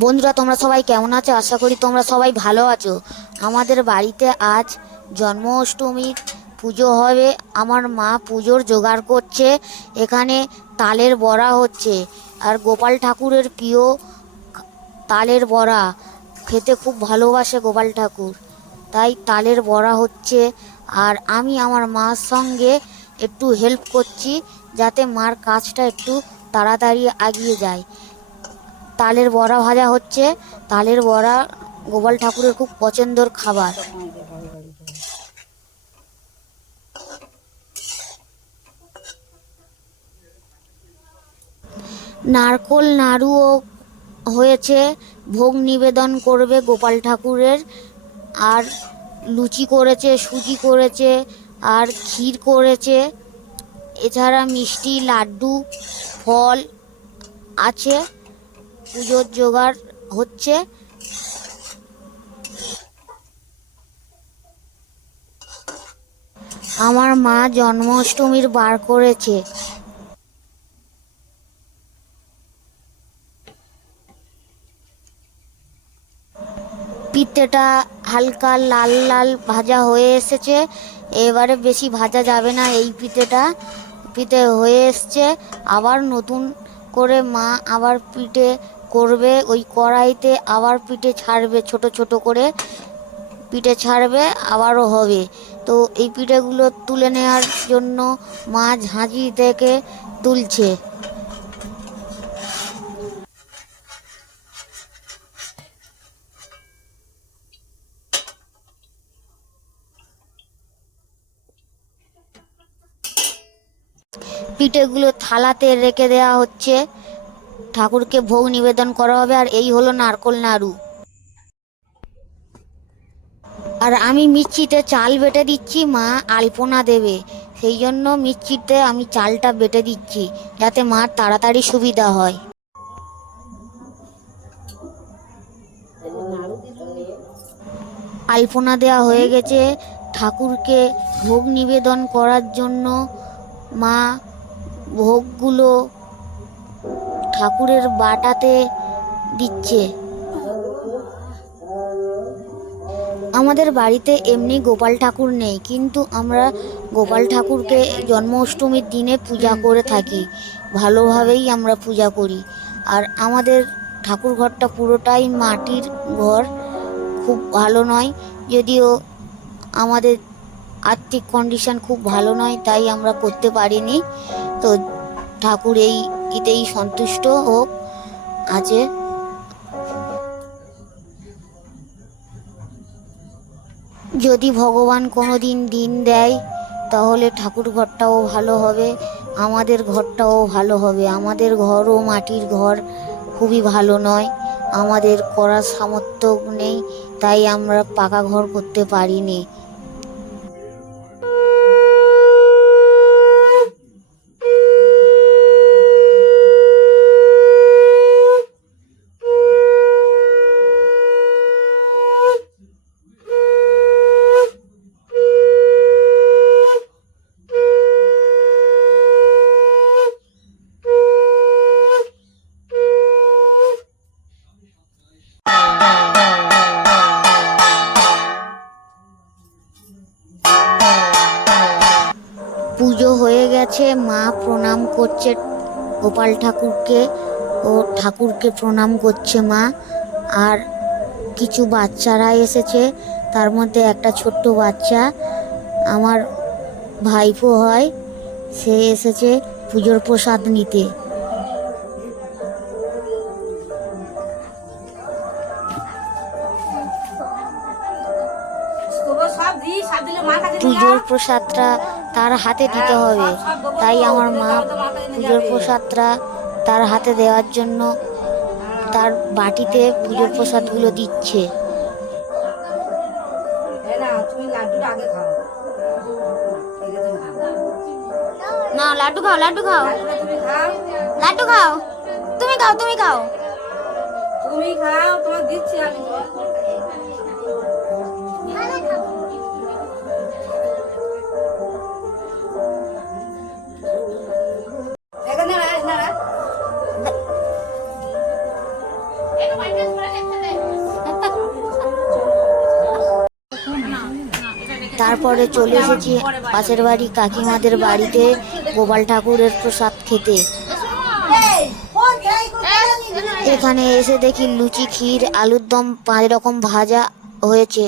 বন্ধুরা, তোমরা সবাই কেমন আছো? আশা করি তোমরা সবাই ভালো আছো। আমাদের বাড়িতে আজ জন্মাষ্টমীর পুজো হবে। আমার মা পুজোর জোগাড় করছে। এখানে তালের বড়া হচ্ছে, আর গোপাল ঠাকুরের প্রিয় তালের বড়া খেতে খুব ভালোবাসে গোপাল ঠাকুর, তাই তালের বড়া হচ্ছে। আর আমি আমার মার সঙ্গে একটু হেল্প করছি, যাতে মার কাজটা একটু তাড়াতাড়ি এগিয়ে যায়। তালের বড়া ভাজা হচ্ছে। তালের বড়া গোপাল ঠাকুরের খুব পছন্দের খাবার। নারকোল নাড়ুও হয়েছে, ভোগ নিবেদন করবে গোপাল ঠাকুরের। আর লুচি করেছে, সুজি করেছে, আর ক্ষীর করেছে। এছাড়া মিষ্টি, লাড্ডু, ফল আছে। পুজোর জোগাড় হচ্ছে। আমার মা জন্মাষ্টমীর বার করেছে। পিঠেটা হালকা লাল লাল ভাজা হয়ে এসেছে। এবারে বেশি ভাজা যাবে না। এই পিঠে হয়ে এসছে। আবার নতুন করে মা আবার পিঠে করবে। ওই কড়াইতে আবার পিঠে ছাড়বে, ছোট ছোট করে পিঠে ছাড়বে, আবারও হবে। তো এই পিঠেগুলো তুলে নেওয়ার জন্য মা ঝাঁঝি থেকে তুলছে। পিঠেগুলো থালাতে রেখে দেওয়া হচ্ছে। ঠাকুরকে ভোগ নিবেদন করা হবে। আর এই হলো নারকোল নাড়ু। আর আমি মিক্সিতে চাল বেটে দিচ্ছি, মা আলপনা দেবে। সেই জন্য মিক্সিতে আমি চালটা বেটে দিচ্ছি, যাতে মার তাড়াতাড়ি সুবিধা হয়। আলপনা দেওয়া হয়ে গেছে। ঠাকুরকে ভোগ নিবেদন করার জন্য মা ভোগগুলো ঠাকুরের বাটাতে দিচ্ছে। আমাদের বাড়িতে এমনি গোপাল ঠাকুর নেই, কিন্তু আমরা গোপাল ঠাকুরকে জন্মাষ্টমীর দিনে পূজা করে থাকি। ভালোভাবেই আমরা পূজা করি। আর আমাদের ঠাকুর ঘরটা পুরোটাই মাটির ঘর, খুব ভালো নয়। যদিও আমাদের আর্থিক কন্ডিশন খুব ভালো নয়, তাই আমরা করতে পারিনি। তো ঠাকুর এতেই সন্তুষ্ট হোক আছে। যদি ভগবান কোনো দিন দেয়, তাহলে ঠাকুর ঘরটাও ভালো হবে, আমাদের ঘরটাও ভালো হবে। আমাদের ঘরও মাটির ঘর, খুবই ভালো নয়। আমাদের করার সামর্থ্য নেই, তাই আমরা পাকা ঘর করতে পারিনি। পুজো হয়ে গেছে। মা প্রণাম করছে গোপাল ঠাকুরকে, ও ঠাকুরকে প্রণাম করছে মা। আর কিছু বাচ্চারা এসেছে, তার মধ্যে একটা ছোট্ট বাচ্চা আমার ভাইপো হয়, সে এসেছে পুজোর প্রসাদ নিতে। পুজোর প্রসাদটা তার হাতে দিতে হবে, তাই আমার মা পুজোর প্রসাদটা তার হাতে দেওয়ার জন্য তার বাটিতে পুজোর প্রসাদগুলো দিচ্ছে। না, লাড্ডু খাও, লাড্ডু খাও, লাড্ডু খাও। তুমি খাও, তুমি খাও, তুমি খাও, তোমার দিচ্ছি আমি। তারপরে চলে এসেছি পাশের বাড়ি কাকিমাদের বাড়িতে গোপাল ঠাকুরের প্রসাদ খেতে। এখানে এসে দেখি লুচি, ক্ষীর, আলুর দম, 5 রকম ভাজা হয়েছে।